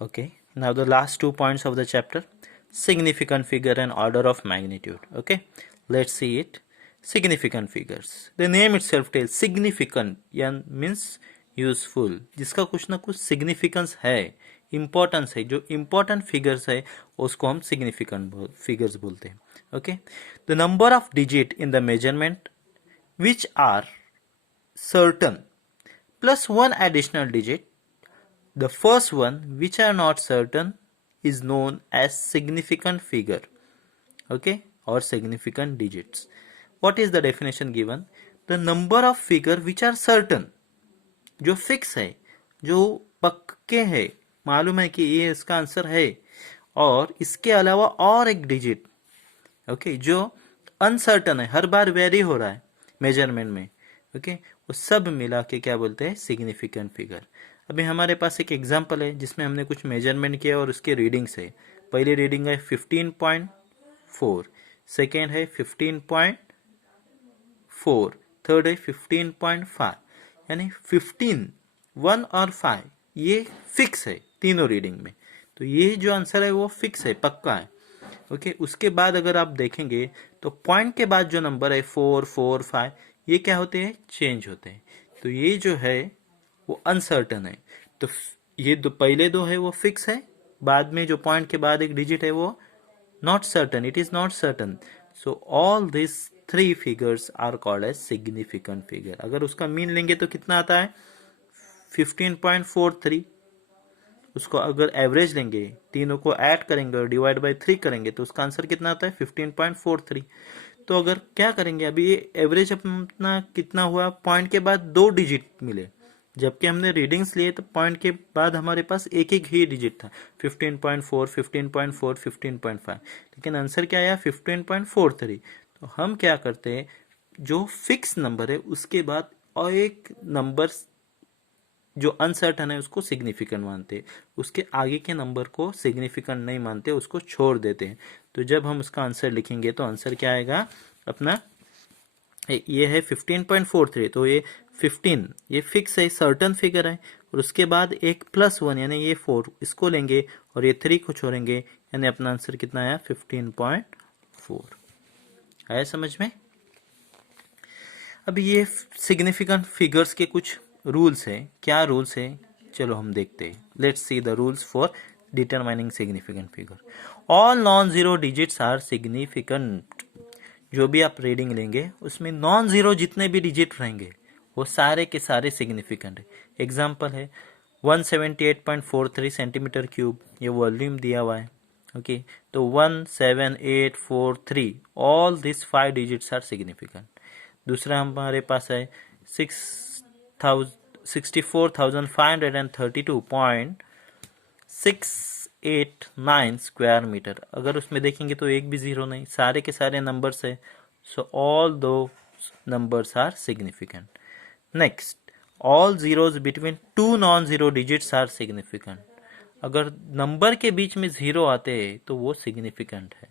Okay, now the last 2 points of the chapter: significant figure and order of magnitude. Okay, let's see it. Significant figures, the name itself tells significant means useful, जिसका कुछ ना कुछ significance है, importance है, जो important figures है उसको हम सिग्निफिकेंट फिगर्स बोलते हैं. Okay, the number of digit in the measurement which are certain plus one additional digit. The first one, which are not certain, is known as significant figure, okay, or significant digits. What is the definition given? The number of figure which are certain, जो fix है, जो पक्के है, मालूम है कि ये इसका आंसर है, और इसके अलावा और एक डिजिट, ओके, जो अनसर्टन है, हर बार वेरी हो रहा है मेजरमेंट में, ओके, वो सब मिला के क्या बोलते हैं? Significant figure. अभी हमारे पास एक एग्जांपल है जिसमें हमने कुछ मेजरमेंट किया और उसके रीडिंग्स है. पहली रीडिंग है 15.4, सेकेंड है 15.4, थर्ड है 15.5, यानी 15, 1 और 5 ये फिक्स है तीनों रीडिंग में. तो ये जो आंसर है वो फिक्स है, पक्का है. ओके, उसके बाद अगर आप देखेंगे तो पॉइंट के बाद जो नंबर है 4, 4, 5, ये क्या होते हैं? चेंज होते हैं. तो ये जो है वो अनसर्टन है. तो ये दो पहले दो है वो फिक्स है, बाद में जो पॉइंट के बाद एक डिजिट है वो not certain, it is not certain. So all this 3 figures are called as significant figure. अगर उसका मीन लेंगे तो कितना आता है? 15.43. उसको अगर एवरेज लेंगे, तीनों को ऐड करेंगे और डिवाइड बाय 3 करेंगे तो उसका आंसर कितना आता है? 15.43. तो अगर क्या करेंगे, अभी ये एवरेज अपना कितना हुआ? पॉइंट के बाद 2 डिजिट मिले, जबकि हमने रीडिंग्स लिए तो पॉइंट के बाद हमारे पास एक एक ही डिजिट था, 15.4, 15.4, 15.5, लेकिन आंसर क्या आया? 15.43. तो हम क्या करते हैं, जो फिक्स नंबर है उसके बाद और एक नंबर जो अनसर्टन है उसको सिग्निफिकेंट मानते हैं, उसके आगे के नंबर को सिग्निफिकेंट नहीं मानते, उसको छोड़ देते हैं. तो जब हम उसका आंसर लिखेंगे तो आंसर क्या आएगा अपना? ये है 15.43. तो ये 15 ये फिक्स है, सर्टन फिगर है, और उसके बाद एक +1 यानी ये 4 इसको लेंगे और ये 3 को छोड़ेंगे, यानी अपना आंसर कितना आया? 15.4. आया समझ में? अभी ये सिग्निफिकेंट फिगर्स के कुछ रूल्स है. क्या रूल्स है? चलो हम देखते हैं. Let's see the rules for determining significant figure. All non zero digits are significant. जो भी आप रीडिंग लेंगे उसमें नॉन जीरो जितने भी डिजिट रहेंगे वो सारे के सारे सिग्निफिकेंट है. एग्जाम्पल है 178.43 सेंटीमीटर क्यूब, ये वॉल्यूम दिया हुआ है. ओके, तो 17843, all this 5 digits are significant. दूसरा हमारे पास है 64,532.689 स्क्वायर मीटर. अगर उसमें देखेंगे तो एक भी जीरो नहीं, सारे के सारे नंबर्स है. सो ऑल दो numbers are significant. Next, all zeros between 2 non zero digits are significant. अगर नंबर के बीच में जीरो आते हैं तो वो सिग्निफिकेंट है.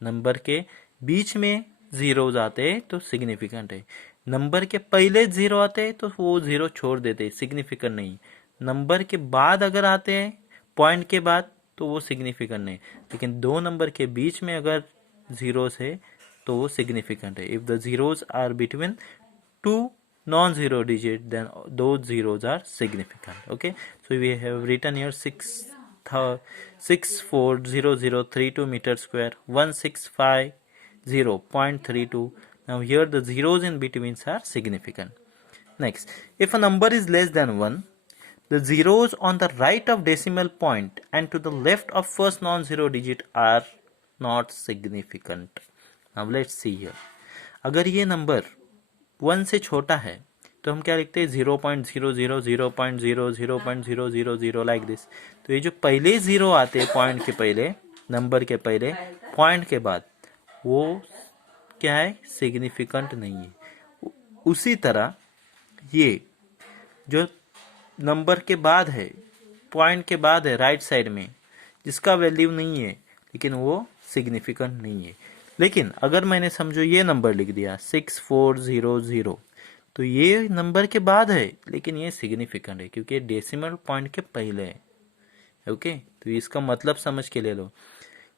नंबर के बीच में जीरोज आते हैं तो सिग्निफिकेंट है. नंबर के पहले जीरो आते हैं तो वो जीरो छोड़ देते हैं, सिग्निफिकेंट नहीं. नंबर के बाद अगर आते हैं पॉइंट के बाद तो वो सिग्निफिकेंट नहीं. लेकिन दो नंबर के बीच में अगर जीरोस है तो वो सिग्निफिकेंट है. If the zeros are between 2 non-zero digit, then those zeros are significant. Okay, so we have written here 640032 meter square, 1650.32. Now here the zeros in between are significant. Next, if a number is less than 1, the zeros on the right of decimal point and to the left of first non-zero digit are not significant. Now let's see here. अगर ये number 1 से छोटा है तो हम क्या लिखते हैं? 0.00, 0.0, 0.000 लाइक दिस. तो ये जो पहले जीरो आते हैं पॉइंट के पहले, नंबर के पहले, पॉइंट के बाद, वो क्या है? सिग्निफिकेंट नहीं है. उसी तरह ये जो नंबर के बाद है, पॉइंट के बाद है राइट साइड में, जिसका वैल्यू नहीं है लेकिन वो सिग्निफिकेंट नहीं है. लेकिन अगर मैंने समझो ये नंबर लिख दिया 6400, तो ये नंबर के बाद है लेकिन ये सिग्निफिकेंट है क्योंकि डेसिमल पॉइंट के पहले है. ओके, तो इसका मतलब समझ के ले लो,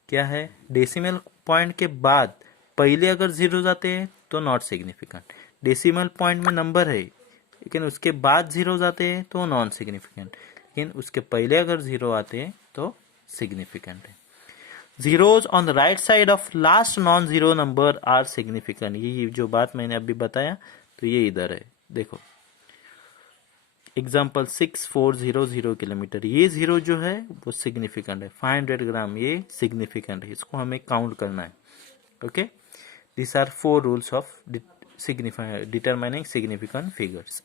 क्या है, डेसिमल पॉइंट के बाद पहले अगर जीरो जाते हैं तो नॉट सिग्निफिकेंट, डेसिमल पॉइंट में नंबर है लेकिन उसके बाद जीरो जाते हैं तो नॉन सिग्निफिकेंट, लेकिन उसके पहले अगर जीरो आते हैं तो सिग्निफिकेंट है। Zeros on the right side of last non zero number are significant, ये जो बात मैंने अभी बताया तो ये इधर है, देखो एग्जाम्पल 6400 किलोमीटर, ये जीरो जो है वो सिग्निफिकेंट है, 500 ग्राम ये सिग्निफिकेंट है, इसको हमें काउंट करना है। Okay, these are 4 rules of determining significant figures.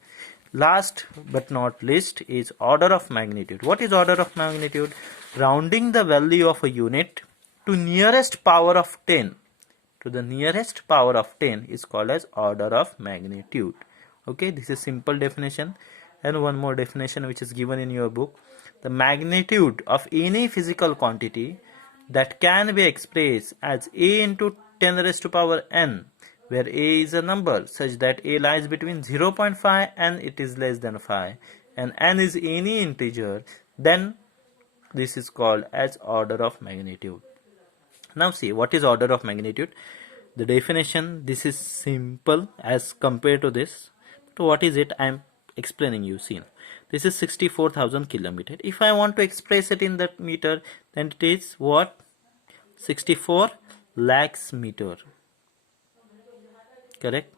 Last but not least is order of magnitude. What is order of magnitude? Rounding the value of a unit to nearest power of 10 to the nearest power of 10 is called as order of magnitude. Okay, this is simple definition. And one more definition which is given in your book: the magnitude of any physical quantity that can be expressed as a into 10 raised to power n, where a is a number such that a lies between 0.5 and it is less than 5, and n is any integer, then this is called as order of magnitude. Now see, what is order of magnitude? The definition, this is simple as compared to this. So what is it? I am explaining you. See, this is 64,000 kilometer. If I want to express it in that meter, then it is what? 64 lakhs meter. Correct?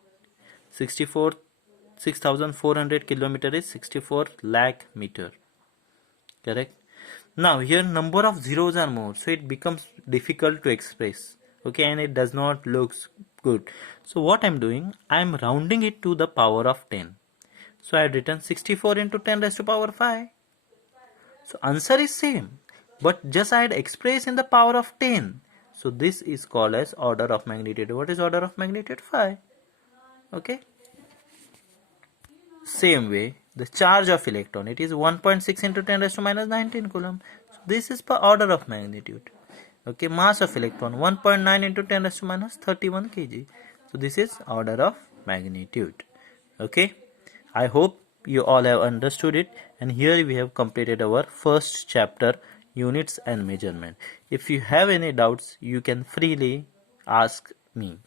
6,400 kilometer is 64 lakh meter. Correct? Now here number of zeros are more, so it becomes difficult to express. Okay, and it does not look good. So what I'm doing, I'm rounding it to the power of 10. So I had written 64 into 10 raised to power 5. So answer is same, but just I had expressed in the power of 10. So this is called as order of magnitude. What is order of magnitude? 5. Okay. Same way, the charge of electron, it is 1.6 into 10 raised to minus 19 coulomb. So this is per order of magnitude. Okay, mass of electron 1.9 into 10 raised to minus 31 kg. So this is order of magnitude. Okay, I hope you all have understood it, and here we have completed our first chapter, units and measurement. If you have any doubts, you can freely ask me.